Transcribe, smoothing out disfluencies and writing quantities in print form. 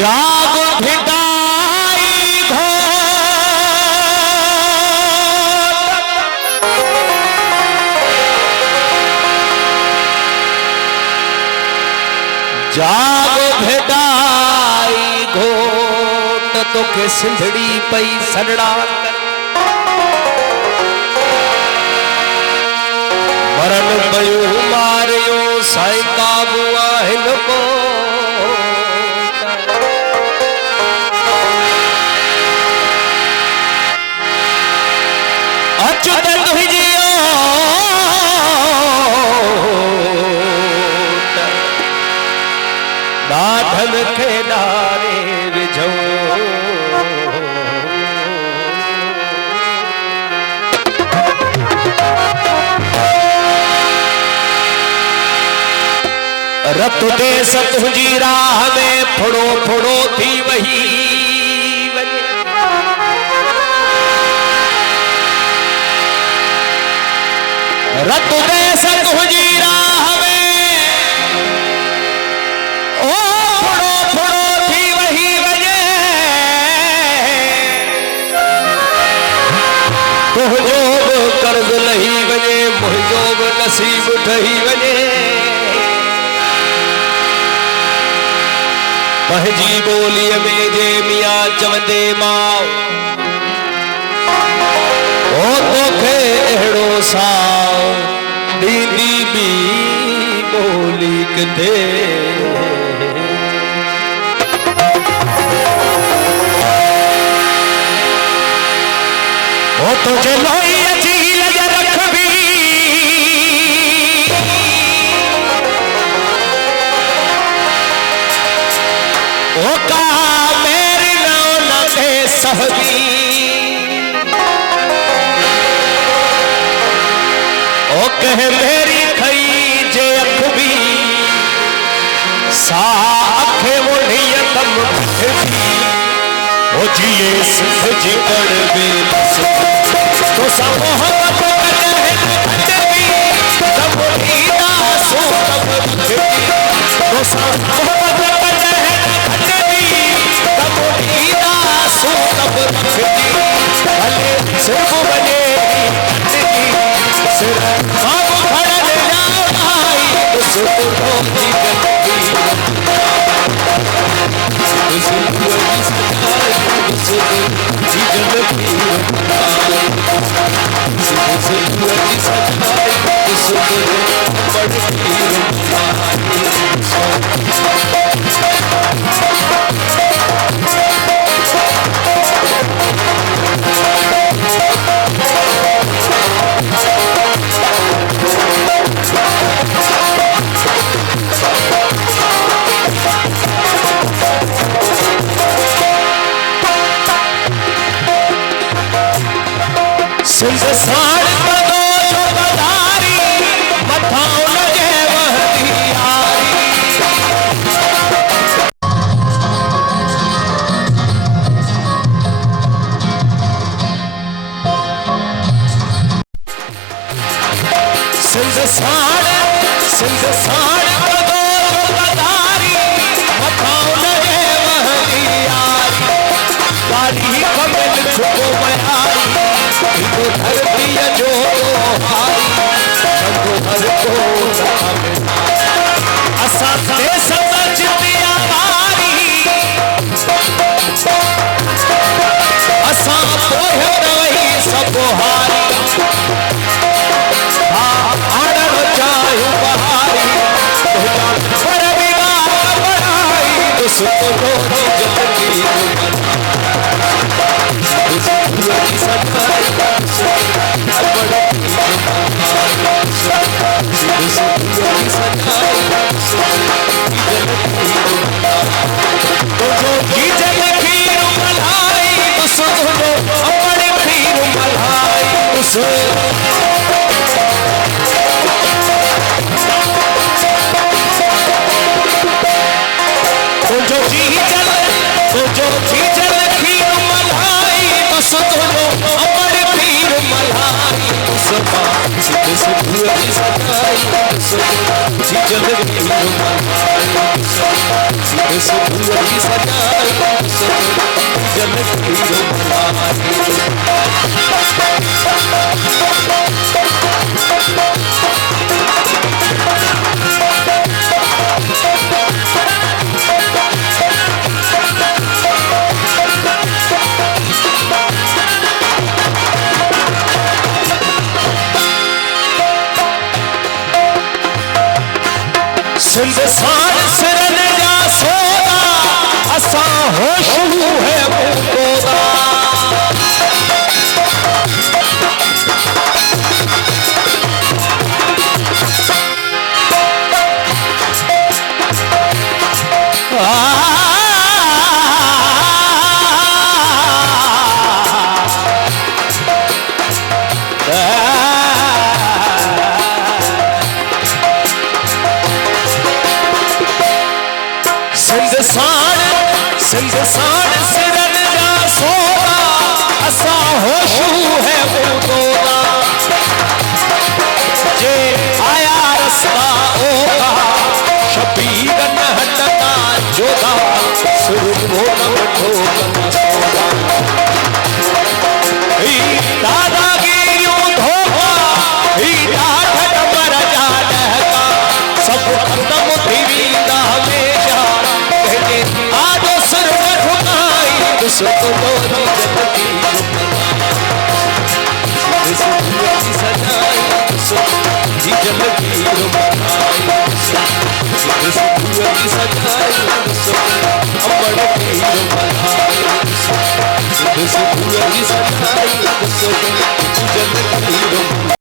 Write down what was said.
जाग भिटाई घोट जाग भिटाई घोट तो के सिंधड़ी पई सड़ड़ा मरण पयो मारियो साईं काबू आहिन को अच्युत तुझियो दाधन के नारे विझो रत दे तुझी राह में फुड़ो फुड़ो थी वही रत दे तुझी राह में ओ फुड़ो फुड़ो थी वही वजे तुझो कर्ज लही वजे मुझो नसीब ठही वजे पंहिंजी ॿोलीअ में जे मियां चवंदे मां ओ तोखे अहिड़ो साओ ॾींदी ॿी ॿोली किथे ओ तुंहिंजे लोईअ जी लज रखबी ओ का मेरी न दे सहबी ओ कह मेरी खई जे अखबी सा अखे मुढ़िया तम ओ जिए सिंध जी कड़ बेल तो सा मोहब्बत कटे खटबी तब हीदा सो तब तो सा मोहब्बत कटे खटबी तब हीदा सो तब भले सिर्फ बने सिर बाबू खड़े जाओ भाई उस तो की गलती उस की सताई उस की गलती उस की सताई उस पड़ती सिंध साड़ पदो जो बदारी मथाओ लगे वहदी यारी सिंध साड़ पदो जो बदारी मथाओ लगे वहदी यारी तारी कमल छुपो बयारी तो धरती जो हारी चंदो हर को असा दे समझ दिया हारी असा पोह रही सब हारी आड़न चाहूं बहारी पर विवाह बढ़ाई तो सुनो जल्दी सताई तो जो खीर मलाई उस अपने खीर मलाई उस तो जो खीर मलाई उस अपने खीर मलाई उस सिद्धूरी सजाई जी जलगी रुमाई सिद्धूरी सजाई जलगी रुमाई सिंध सार सिरन जा सोदा असा होशू है मुकोदा सिंध साण सिरन जा सोदा असा होशू है मुकोदा जे आया रस्ता ओका शबीर न हटता जोदा सुरभो न वठो सोदा ही दादागिरियों धोखा ही ठाठ नंबर जा डहका सब खत्म थी वेंदा हमेशा कहजे आजो सिर ठुकाई सुख मोरी जलगी सिद्धूरी सजाई जी जलगी रुमाई सिद्धूरी सजाई अमर की रुमाई सिद्धूरी सजाई जलगी रुमाई